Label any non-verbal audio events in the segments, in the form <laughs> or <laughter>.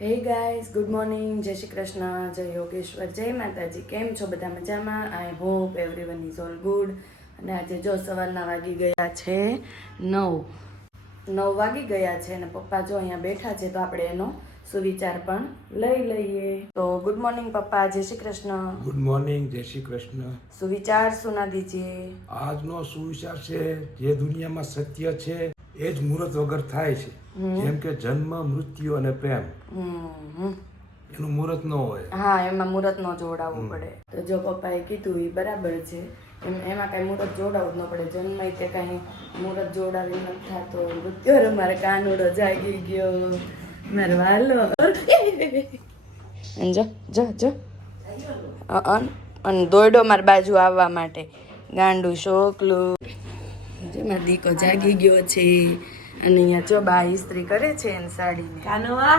Hey guys good morning જય શ્રી કૃષ્ણ જય યોગેશ્વર જય માતાજી. કેમ છો બધા મજામાં? I hope everyone is all good અને આજે જો સવારના વાગી ગયા છે નવ. નવ વાગી ગયા છે અને પપ્પા જો અહીંયા બેઠા છે તો આપણે એનો સુવિચાર પણ લઈ લઈએ. તો ગુડ મોર્નિંગ પપ્પા. જય શ્રી કૃષ્ણ. ગુડ મોર્નિંગ જય શ્રી કૃષ્ણ. સુવિચાર સુના દીજીએ આજનો સુવિચાર છે જે દુનિયામાં સત્ય છે એ જ મુહૂર્ત વગર થાય છે. જેમ કે જન્મ મૃત્યુ અને પ્રેમ. હમ. હમ એનું મુહૂર્ત ન હોય. હા એમાં મુહૂર્ત ન જોડાવવું પડે. તો જો પપ્પાએ કીધું એ બરાબર છે. એમ એમાં કાંઈ મુહૂર્ત જોડાવવું જ ન પડે. જન્મ તે કાંઈ મુહૂર્ત જોડાવી નથી થતો. મૃત્યુ મારે કાનુડો જાગી ગયો. મારો વાલો. જો જો જો. અન અને દોડ્યો માર બાજુ આવવા માટે. ગાંડું શોકલું. જો મારો દીકો જાગી ગયો છે. અને અહીંયા જો બા ઇસ્ત્રી કરે છે એની સાડીને. કાનવા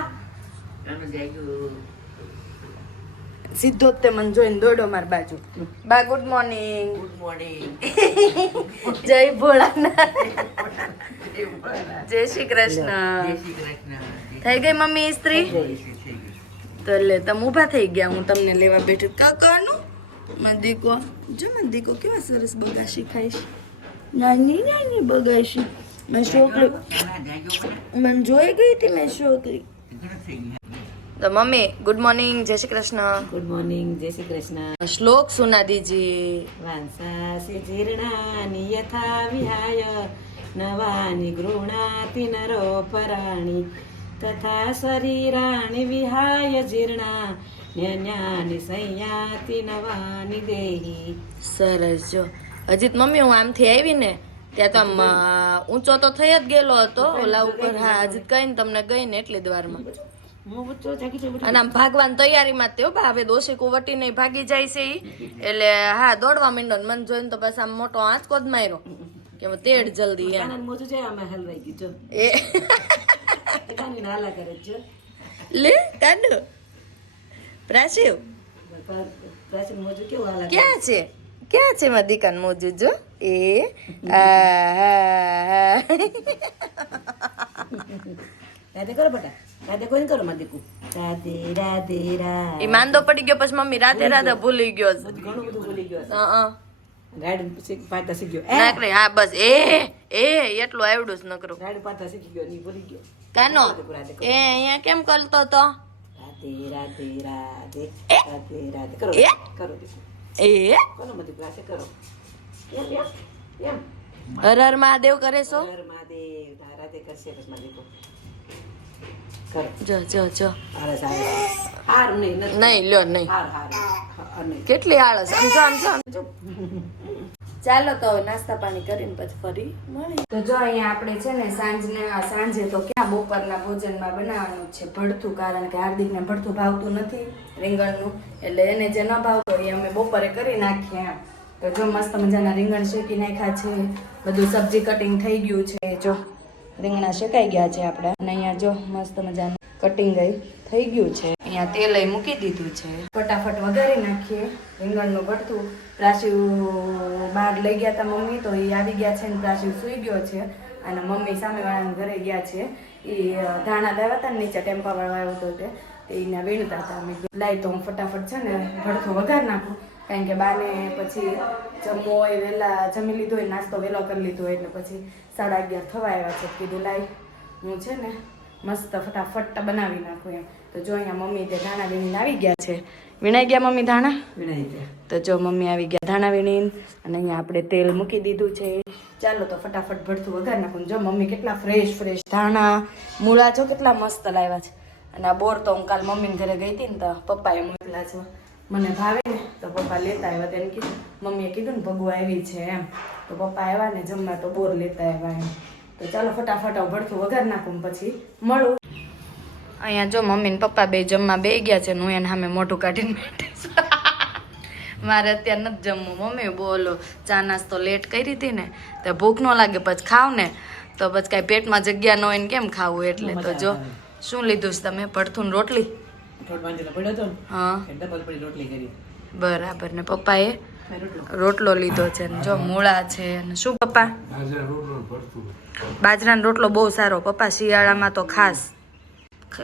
સીધો જ તે મને જોઈને દોડો મારી બાજુ. બા ગુડ મોર્નિંગ ગુડ મોર્નિંગ જય ભોળાનાથ. જય શ્રી કૃષ્ણ. થઈ ગઈ મમ્મી ઇસ્ત્રી? તો એટલે તમે ઊભા થઈ ગયા હું તમને લેવા બેઠું. કાકાનું? મંદિકો દીકો જો મંદિકો દીકો કેવા સરસ બગાશી ખાઈશ નાની નાની બગાશી મેં છોકરી મને જોઈ ગઈ હતી મેં છોકરી તો મમ્મી ગુડ મોર્નિંગ જય શ્રી કૃષ્ણ. ગુડ મોર્નિંગ જય શ્રી કૃષ્ણ. શ્લોક સુના દીજી વાંસાસી જીર્ણાની યથા વિહાય નવાની ગૃણાતિ નરો પરાણી. તથા શરીરાણી વિહાય જીર્ણા ન્યાની સંયાતિ નવાની દેહી. સરસ જો. હજી મમ્મી હું આમથી આવી ને ત્યાં તો આમ ઊંચો તો થઈ જ ગયેલો હતો ઓલા ઉપર હા હજી કઈ તમને ગઈ ને એટલી જ વારમાં હું બચ્ચો જાગી છું અને આમ ભાગવાની તૈયારીમાં તેઓ હવે દોશી વટીને ભાગી જાય છે એટલે હા દોડવા માંડો મને જોઈને તો પછી આમ મોટો આંચકો જ માર્યો. કે તેડ જલ્દી મોજું એ. લે મોજું કેવું હાલા ક્યાં છે? ક્યાં છે મારા દીકાન મોજુદ જો? એ <laughs> રાધે કરો બટા રાધે કોઈ કરો માં દીકુ? રાધે રાધે રાધે. એ માંદો પડી ગયો પછી મમ્મી રાધે રાધે ભૂલી ગયો. ઘણું બધું ભૂલી. ગાડી નાકરે હા. બસ. એ એ એટલું આવડું જ નકરું ગાડી પાતા શીખી ગયો ભૂલી ગયો. કાનો? એ અહીંયા કેમ કરતો તો? રાધે રાધે રાધે રાધે રાધે. કરો એ? કરો એ? કોનો મધી કરો. હર હર મહાદેવ કરે છો હર મહાદેવ રાધે કરશે બસ મારી દીકુ કરો. જો જો જો. હારસ હારસ હાર નહીં નહીં લ્યો નહીં. હાર હાર. હાર કેટલી આળસ? આમ જો આમ જો આમ જો ચાલો તો નાસ્તા પાણી કરીને પછી ફરી મળી તો જો અહીંયા આપણે છે ને સાંજને સાંજે તો ક્યાં બપોરના ભોજનમાં બનાવવાનું છે ભડથું કારણ કે હાર્દિકને ભડથું ભાવતું નથી રીંગણનું. એટલે એને જે ન ભાવતો એ અમે બપોરે કરી નાખીએ એમ. તો જો મસ્ત મજાના રીંગણ શેકી નાખ્યા છે, બધું સબ્જી કટિંગ થઈ ગયું છે, જો રીંગણા શેકાઈ ગયા છે આપણે. અને અહીંયા જો મસ્ત મજાનું કટિંગ થઈ ગયું છે. અહીંયા તેલ મૂકી દીધું છે. ફટાફટ વઘારી નાખીએ, રીંગણનું ભરતું. પ્રાસીવ બહાર લઈ ગયા હતા મમ્મી, તો એ આવી ગયા છે ને પ્રાસીવ સૂઈ ગયો છે. અને મમ્મી સામેવાળાના ઘરે ગયા છે. એ ધાણા લાવ્યા હતા ને નીચે ટેમ્પાવાળો આવ્યો હતો તે એના વીણતા હતા અમે લાઈ તો હું ફટાફટ છે ને ભડથું વઘાર નાખું. કારણ કે બાને પછી જમવો હોય વહેલા જમી લીધો હોય નાસ્તો વહેલો કરી લીધો હોય એટલે પછી સાડા અગિયાર થવા આવ્યા છે. કીધું લાઈ હું છે ને મસ્ત ફટાફટ બનાવી નાખું એમ. તો જો અહીંયા મમ્મી તે ધાણા વીણીને આવી ગયા છે. વીણાઈ ગયા મમ્મી ધાણા? વીણાઈ ગયા. તો જો મમ્મી આવી ગયા ધાણા વીણીને અને અહીંયા આપણે તેલ મૂકી દીધું છે. ચાલો તો ફટાફટ ભરતું વઘાર નાખું. જો મમ્મી કેટલા ફ્રેશ ફ્રેશ ધાણા મૂળા જો કેટલા મસ્ત લાવ્યા છે. અને આ બોર તો હું કાલ મમ્મીને ઘરે ગઈ હતી ને તો પપ્પાએ મોકલા છે. મને ભાવે ને? તો પપ્પા લેતા આવ્યા તેને કીધું મમ્મીએ કીધું ને ભગવા આવી છે એમ. તો પપ્પા આવ્યા ને જમવા તો બોર લેતા આવ્યા એમ. તો ચાલો ફટાફટ ભરથું વઘાર નાખું પછી મળું. અહીંયા જો મમ્મી ને પપ્પા બે જમવા બે ગયા છે ને હું એને સામે મોઢું કાઢીને <laughs> મારે અત્યારે નથી જમવું. મમ્મી બોલો ચા નાસ્તો લેટ કરી હતી ને તો ભૂખ ન લાગે પછી ખાવ ને. તો પછી કાંઈ પેટમાં જગ્યા ન હોય ને કેમ ખાવું? એટલે તો જો શું લીધું છે તમે? ભડથું રોટલી? બરાબર. ને પપ્પાએ રોટલો. રોટલો લીધો છે ને જો મૂળા છે ને શું પપ્પા? બાજરાનો રોટલો બહુ સારો. પપ્પા શિયાળામાં તો ખાસ.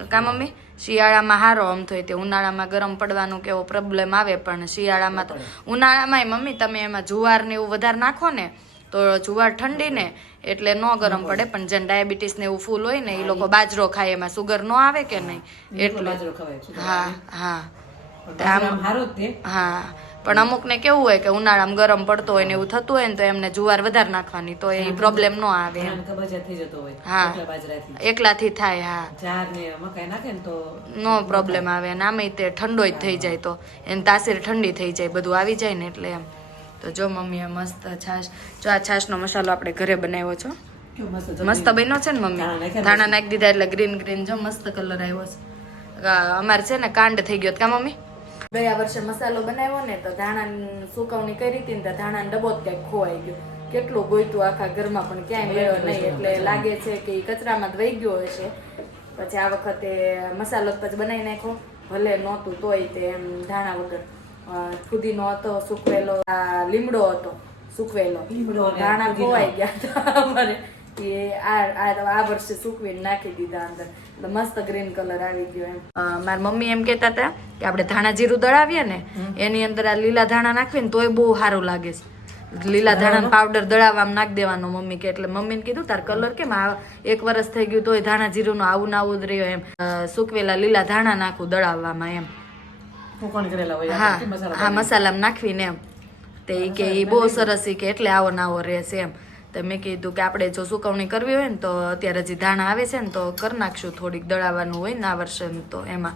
કા મમ્મી? શિયાળામાં હારો આમ થાય તે ઉનાળામાં ગરમ પડવાનું કે એવો પ્રોબ્લેમ આવે પણ શિયાળામાં તો ઉનાળામાં મમ્મી તમે એમાં જુવાર ને એવું વધારે નાખો ને તો જુવાર ઠંડી ને એટલે ન ગરમ પડે. પણ જેને ડાયાબિટીસ ને એવું ફૂલ હોય ને એ લોકો બાજરો ખાય એમાં સુગર ન આવે કે નહીં? એટલે હા હા. તે હા. પણ અમુક ને કેવું હોય કે ઉનાળામાં ગરમ પડતો હોય ને એવું થતું હોય ને તો એમને જુવાર વધારે નાખવાની તો એ પ્રોબ્લેમ ન આવે હા. એકલાથી થાય હા. નો પ્રોબ્લેમ આવે. અને આમે તે ઠંડો જ થઈ જાય તો. એની તાસીર ઠંડી થઈ જાય બધું આવી જાય ને એટલે એમ. તો જો મમ્મીએ મસ્ત છાશ જો આ છાશનો મસાલો આપણે ઘરે બનાવ્યો છો. મસ્ત બન્યો છે ને મમ્મી? ધાણા નાખી દીધા એટલે ગ્રીન ગ્રીન જો મસ્ત કલર આવ્યો છે. અમારે છે ને કાંડ થઈ ગયો. કા મમ્મી? ગયા વર્ષે મસાલો બનાવ્યો ને તો ધાણા સુકવણી કરી હતી ને તો ધાણા ડબ્બો જ ક્યાંક ખોવાઈ ગયો. કેટલું ગોઈતું આખા ઘરમાં પણ ક્યાંય મળ્યો નહીં. એટલે લાગે છે કે કચરામાં વહી ગયો હશે. પછી આ વખતે મસાલો પછી બનાવી નાખ્યો. ભલે નહોતું તોય તે એમ ધાણા વગર. ફુદીનો હતો સુકવેલો આ લીમડો હતો સુકવેલો ધાણા ખોવાઈ ગયા હતા અમારે. એ આ આ વર્ષે સૂકવીને નાખી દીધા અંદર. એટલે મસ્ત ગ્રીન કલર આવી ગયો એમ. મારી મમ્મી એમ કહેતા હતા કે આપણે ધાણા જીરું દળાવીએ ને એની અંદર આ લીલા ધાણા નાખીએ ને તોય બહુ સારું લાગે છે. લીલા ધાણા પાવડર દળાવવામાં નાખી દેવાનો મમ્મી કે. એટલે મમ્મીને કીધું તાર કલર કેમ આ એક વર્ષ થઈ ગયું તોય ધાણા જીરું નું આવું ને આવું જ રહ્યો એમ. સુકવેલા લીલા ધાણા નાખું દળાવવામાં એમ. હા. મસાલા હા મસાલામાં નાખવીને એમ. તે કે એ બહુ સરસ કે એટલે આવો નાવો રહેશે એમ. તો મેં કીધું કે આપણે જો સુકવણી કરવી હોય ને તો અત્યારે હજી ધાણા આવે છે ને તો કરી નાખશું થોડીક. દળાવાનું હોય ને આ વર્ષે તો એમાં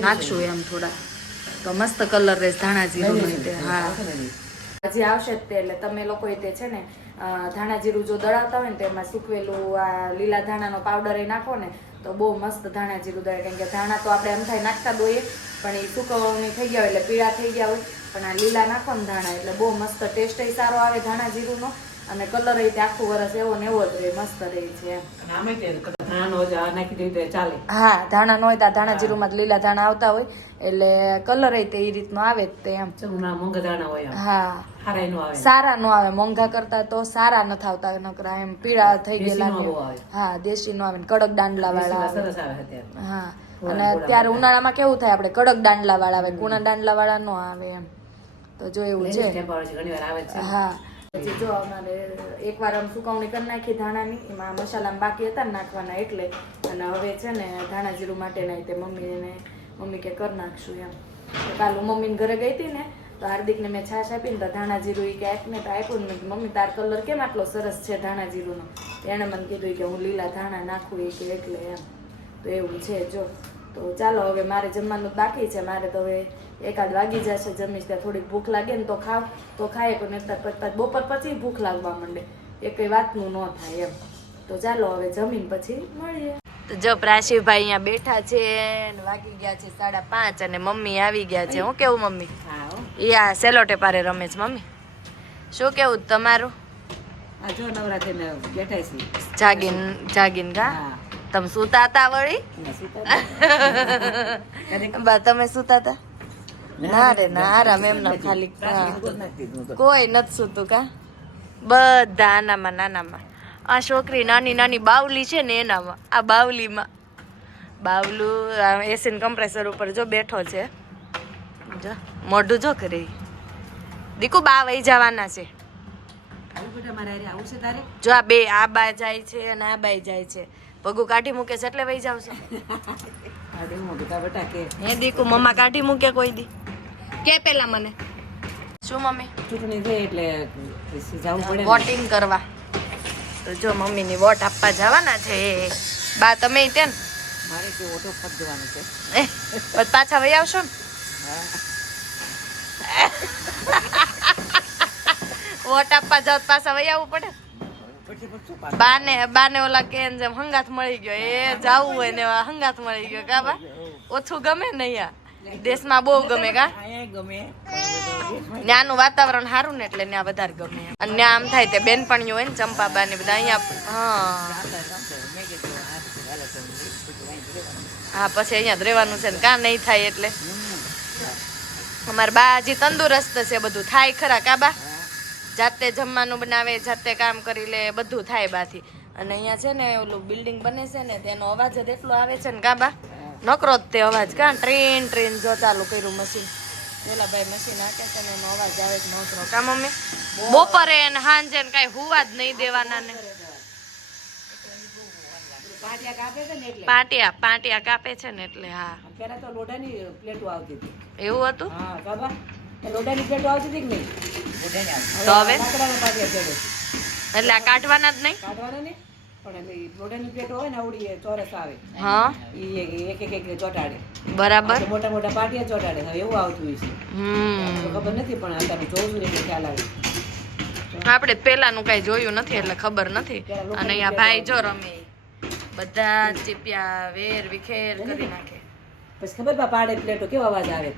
નાખશું એમ થોડા. તો મસ્ત કલર રહેશે ધાણા જીરું હા. હજી આવશે જ તે એટલે તમે લોકો તે છે ને ધાણા જીરું જો દળાવતા હોય ને તો એમાં સૂકવેલું આ લીલા ધાણાનો પાવડર એ નાખો ને તો બહુ મસ્ત ધાણા જીરું દળે. કેમ કે ધાણા તો આપણે એમ થાય નાખતા જ હોઈએ પણ એ સૂકવવાની થઈ ગયા હોય એટલે પીળા થઈ ગયા હોય. પણ આ લીલા નાખો ને ધાણા એટલે બહુ મસ્ત ટેસ્ટ સારો આવે ધાણા જીરુંનો. અને કલર એ આખું વરસ એવો ને એવો જ રહે મસ્ત રહે છે દઈએ હા ધાણા નો હોય તો ધાણા જીરું માં લીલા ધાણા આવતા હોય. એટલે કલર એ એ રીતનો આવે તે એમ. મોંઘા ધાણા હોય હા. સારા નો આવે મોંઘા કરતા તો સારા નથી આવતા નકરા એમ પીળા થઈ ગયેલા. હા દેશી નો આવે કડક દાંડલા વાળા હા અને ત્યારે ઉનાળામાં કેવું થાય આપણે? કડક દાંડલા વાળા આવે કુણા દાંડલા વાળા નો આવે એમ. તો જો એવું છે. હા. પછી જો અમારે એકવાર આમ સુકવણી કરી નાખી ધાણાની એમાં મસાલામાં બાકી હતા ને નાખવાના એટલે. અને હવે છે ને ધાણા જીરું માટે તે મમ્મીને મમ્મી કે કરી નાખશું એમ. કાલ હું મમ્મીને ઘરે ગઈ હતી ને તો હાર્દિકને મેં છાશ આપીને તો ધાણા જીરું એ કે આપને તો આપ્યું ને મમ્મી, તાર કલર કેમ આટલો સરસ છે ધાણા જીરુંનો એણે મને કીધું કે, હું લીલા ધાણા નાખું એ કે એટલે એમ. તો એવું છે, જો. તો ચાલો, હવે મારે જમવાનું બાકી છે. મારે તો હવે એકાદ વાગી જશે, જમીશ ત્યાં થોડીક ભૂખ લાગે ને તો ખાવ. તો ખાય પણ એકતા પછી બપોર પછી ભૂખ લાગવા માંડે. એ કઈ વાતનું ન થાય એમ. તો ચાલો, હવે જમીન પછી મળીએ. તો જો પ્રાશીભાઈ અહીંયા બેઠા છે વાગી ગયા છે સાડા પાંચ અને મમ્મી આવી ગયા છે. હું કેવું, મમ્મી? હા આ સેલોટે પારે રમે છે મમ્મી. શું કેવું તમારું? જો નવરાત્રીને બેઠા છીએ જાગીન જાગીન ગા તમે સુતા હતા વળી? <laughs> બા તમે સુતા હતા ના રે ના રામ એમ ના ખાલી કોઈ નથી સૂતું કા? બધા આનામાં નાનામાં. આ છોકરી નાની નાની બાવલી છે ને એનામાં આ બાવલીમાં. બાવલું એસીન કમ્પ્રેસર ઉપર જો બેઠો છે. જો. મોઢું જો કરે. દીકુ બા વહી જવાના છે. આવું બેટા મારે હારે આવું છે તારે? જો આ બે આ બા જાય છે અને આ બાઈ જાય છે. પગું કાઢી મૂકે છે એટલે વહી જાવશે હા હું હે દીકુ મમ્મા કાઢી મૂકે કોઈ દી. કે પેલા મને? શું મમ્મી? ચૂંટણી થઈ એટલે જવું પડે વોટિંગ કરવા. તો જો મમ્મીની વોટ આપવા જવાના છે. બા તમે ત્યાં ને? મારે કે ઓટો ફટ જવાનું છે. એ, પાછા વહી આવશો ને? વોટ આપવા જાવ પાછા વહી આવવું પડે? બાને ઓલા કે હંગાથ મળી ગયો, એ જાવું હોય ને હંગાથ મળી ગયો, કા બા? ઓછું ગમે ને અહીંયા. દેશમાં બહુ ગમે, કા? ગમે વાતાવરણ સારું ને એટલે ત્યાં વધારે ગમે. અને ત્યાં આમ થાય તે બેનપણીઓ હોય ને, ચંપાબા ને બધા અહીંયા, હા. પછી અહીંયા રહેવાનું છે ને, કાં નહીં થાય એટલે? અમારા બા હજી તંદુરસ્ત છે બધું થાય ખરા કાબા જાતે જમવાનું બનાવે જાતે કામ કરી લે બધું થાય બાથી. અને અહીંયા છે ને ઓલું બિલ્ડિંગ બને છે ને તેનો અવાજ જ એટલો આવે છે ને કાબા નકરો જ તે અવાજ કાં? ટ્રેન ટ્રેન જો ચાલુ કર્યું મશીન પેલા ભાઈ મશીન હાકે છે ને એનો અવાજ આવે છે નોકરો. કા મમ્મી? બપોરે ને સાંજે ને કાંઈ હુવા જ નહીં દેવાના ને. પાટિયા કાપે છે ને એટલે? પાટિયા પાટિયા કાપે છે ને એટલે હા. પેલા તો લોઢાની પ્લેટો આવતી હતી. એવું હતું? નહીં? તો હવે? એટલે આ કાઢવાના જ નહીં? કાઢવાના ને પણ એટલે ઈ લોઢાની પ્લેટો હોય ને આવડી એ ચોરસ આવે. હા. એક એક એક એક બરાબર. મોટા મોટા પાટિયા ચોટાડે. હવે એવું આવતું હોય હમ. ખબર નથી પણ અત્યારે જોઉં છું એટલે ખ્યાલ આવે. આપણે પેલાનું કઈ જોયું નથી એટલે ખબર નથી. અને અહીંયા ભાઈ જો રમે. બધા ચીપિયા વેર વિખેર કરી નાખે. પછી ખબર પા પાડે પ્લેટો કેવો અવાજ આવે?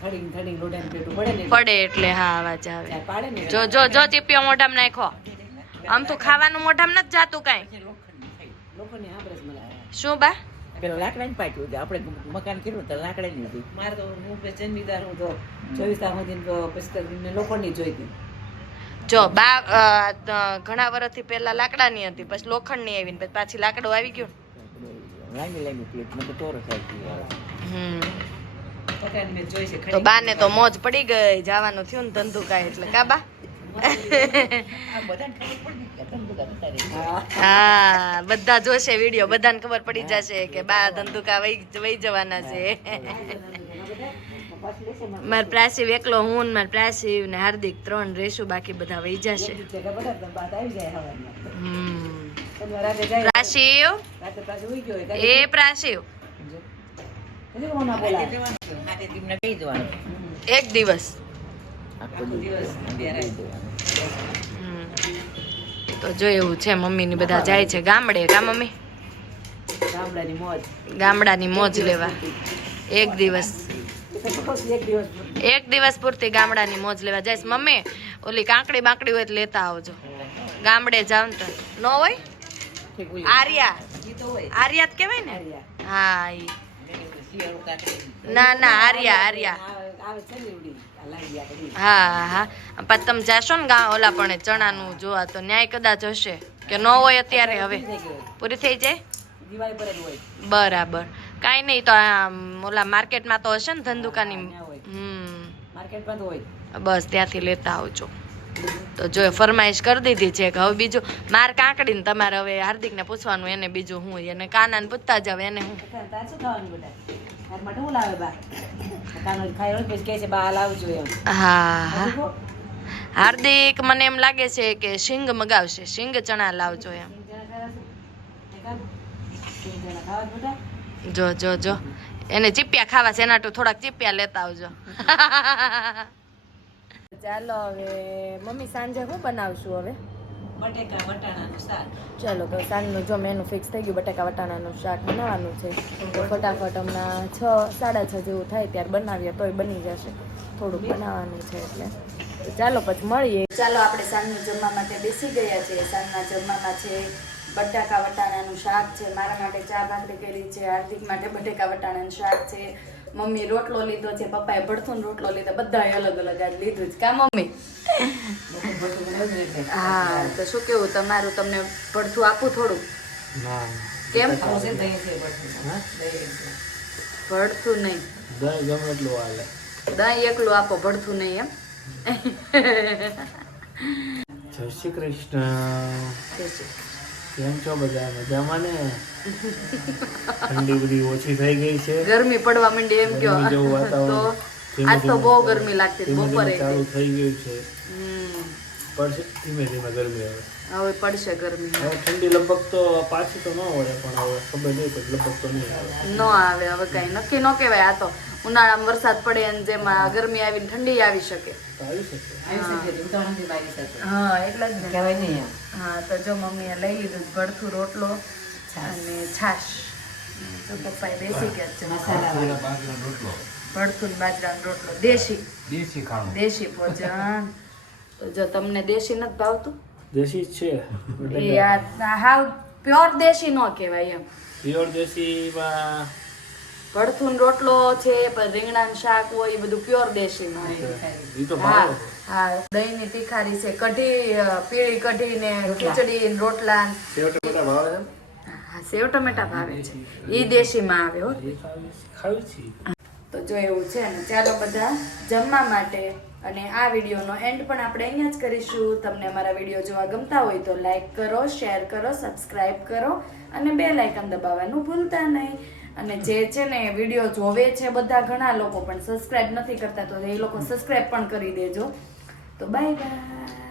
થડીંગ થડીંગ લોઢાની પ્લેટો પડે ને પડે એટલે હા અવાજ આવે. પાડે ને જો જો જો ચીપિયો મોઢામાં નાખો આમ તો ખાવાનું મોઢામાં નથી જાતું કાંઈ. લોકોને છે મને શું બા? પેલા લાકડાની પાટ્યું હતું આપણે મકાન કર્યું તો લાકડાની હતી મારે તો હું જન્મીદાર હું તો ચોવીસ સુધી તો પછી જોઈ લોખંડની જોઈતી જો બા ઘણા વર્ષથી પહેલા લાકડાની હતી પછી લોખંડની આવીને પછી પાછી લાકડો આવી ગયું લાંબી પ્લેટ મને પકાને મેં તો બાને તો મોજ પડી ગઈ જવાનું થયું ને ધંધુકા એટલે કા બા? આ બધાને ખબર પડી કે તમે બધા જતા રહ્યા. હા બધા જોશે વીડિયો બધાને ખબર પડી જશે કે બા ધંધુકા વહી જવાના છે. માર પ્રાસીવ એકલો હું ને માર પ્રાસીવ ને હાર્દિક ત્રણ રેશું બાકી બધા વહી જશે. હમ. હોય એ દેવાનું. એક દિવસ. તો જો એવું છે મમ્મી ની બધા જાય છે ગામડે કા મમ્મી? ગામડાની મોજ. લેવા. એક દિવસ. એક દિવસ પૂરતી ગામડાની મોજ લેવા જઈશ. મમ્મી ઓલી કાંકડી બાંકડી હોય તો લેતા આવજો. ગામડે જાવ તો. ન હોય? આર્યા. જ. ને? હા. ના ના આર્યા આર્યા. હા હા પછી તમે જાશો ને ગા ઓલા પણ ચણાનું જોવા તો ન્યાય કદાચ હશે. કે ન હોય અત્યારે હવે? પૂરી થઈ જાય? બરાબર. કાંઈ નહીં તો આમ ઓલા માર્કેટમાં તો હશે ને ધંધુકાની હોય. હમ. માર્કેટમાં હોય બસ ત્યાંથી લેતા આવજો. તો જો ફરમાઈશ કરી દીધી છે કે હવે બીજું માર કાંકડીને તમારે હવે હાર્દિકને પૂછવાનું એને બીજું હું એને કાનાને પૂછતા જાવ એને હું. હું? હાર્દિક મને એમ લાગે છે કે શિંગ મગાવશે શિંગ ચણા લાવજો એમ. જો જો જો. એને ચીપિયા ખાવા છે એના તો થોડાક ચીપિયા લેતા આવજો. <laughs> ચાલો હવે મમ્મી સાંજે શું બનાવશું હવે? બટેકા વટાણાનું શાક. ચાલો તો સાંજનું જો મેનુ ફિક્સ થઈ ગયું બટાકા વટાણાનું શાક બનાવવાનું છે. તો ફટાફટ હમણાં છ સાડા છ જેવું થાય ત્યારે બનાવીએ તોય બની જશે. થોડુંક બનાવવાનું છે એટલે. ચાલો પછી મળીએ. ચાલો આપણે સાંજનું જમવા માટે બેસી ગયા છે સાંજના જમવામાં છે બટાકા વટાણાનું શાક છે. મારા માટે ચા ભાખરી કરી છે. હાર્દિક માટે બટેકા વટાણાનું શાક છે. મમ્મી રોટલો લીધો છે પપ્પાએ ભડથું રોટલો લીધો બધાએ અલગ અલગ આજ લીધું છે. કા મમ્મી? હા તો શું કેવું તમારું તમને ભડથું આપું થોડું? કેમ? ભડથું છે ને દહીં ગમે એટલું હાલે. નહીં દહીં એકલું આપો ભડથું નહીં એમ? જય શ્રી કૃષ્ણ. કેમ છો બધા? મજામાં ને? ઠંડી બધી ઓછી થઈ ગઈ છે. ગરમી પડવા માંડી એમ કયો? તો આજ તો બહુ ગરમી લાગતી બપોરે. ચાલુ થઈ ગયું છે. પડશે ધીમે ધીમે ગરમી હવે. હવે પડશે ગરમી. હવે ઠંડી લગભગ તો પાછી તો ન વળે પણ હવે ખબર નહીં પણ લગભગ તો નહીં આવે. ન આવે હવે કઈ નક્કી ન કહેવાય. આ તો ઉનાળામાં વરસાદ પડે અને જેમાં ગરમી આવીને ઠંડી આવી શકે. હા એટલે જ કહેવાય નહીં હા તો જો મમ્મીએ લઈ લીધું ભડથું રોટલો અને છાશ તો પપ્પાએ બેસી ગયા છે ભડથું બાજરાનો રોટલો. દેશી દેશી ખાણું દેશી ભોજન તો જો તમને દેશી નથી ભાવતું. દેશી છે. એ હાવ પ્યોર દેશી ન કહેવાય એમ. પ્યોર દેશીમાં ભડથું રોટલો છે પણ રીંગણાનું શાક હોય એ બધું પ્યોર દેશી નું હા ભાવે ની તીખારી છે કઢી પીળી કઢી ને ખીચડી ને રોટલા સેવ ટમેટા ભાવે છે હા, ઈ દેશીમાં આવે હો. એ તો જો એવું છે ને ચાલો બધા જમવા માટે અને આ વિડીયોનો એન્ડ પણ આપણે અહીંયા જ કરીશું. તમને અમારા વીડિયો જોવા ગમતા હોય તો લાઈક કરો શેર કરો સબસ્ક્રાઈબ કરો અને બે લાઇકન દબાવવાનું ભૂલતા નહીં. અને જે છે ને વીડિયો જોવે છે બધા ઘણા લોકો, પણ સબસ્ક્રાઈબ નથી કરતા, તો એ લોકો સબસ્ક્રાઇબ પણ કરી દેજો. તો બાય બાય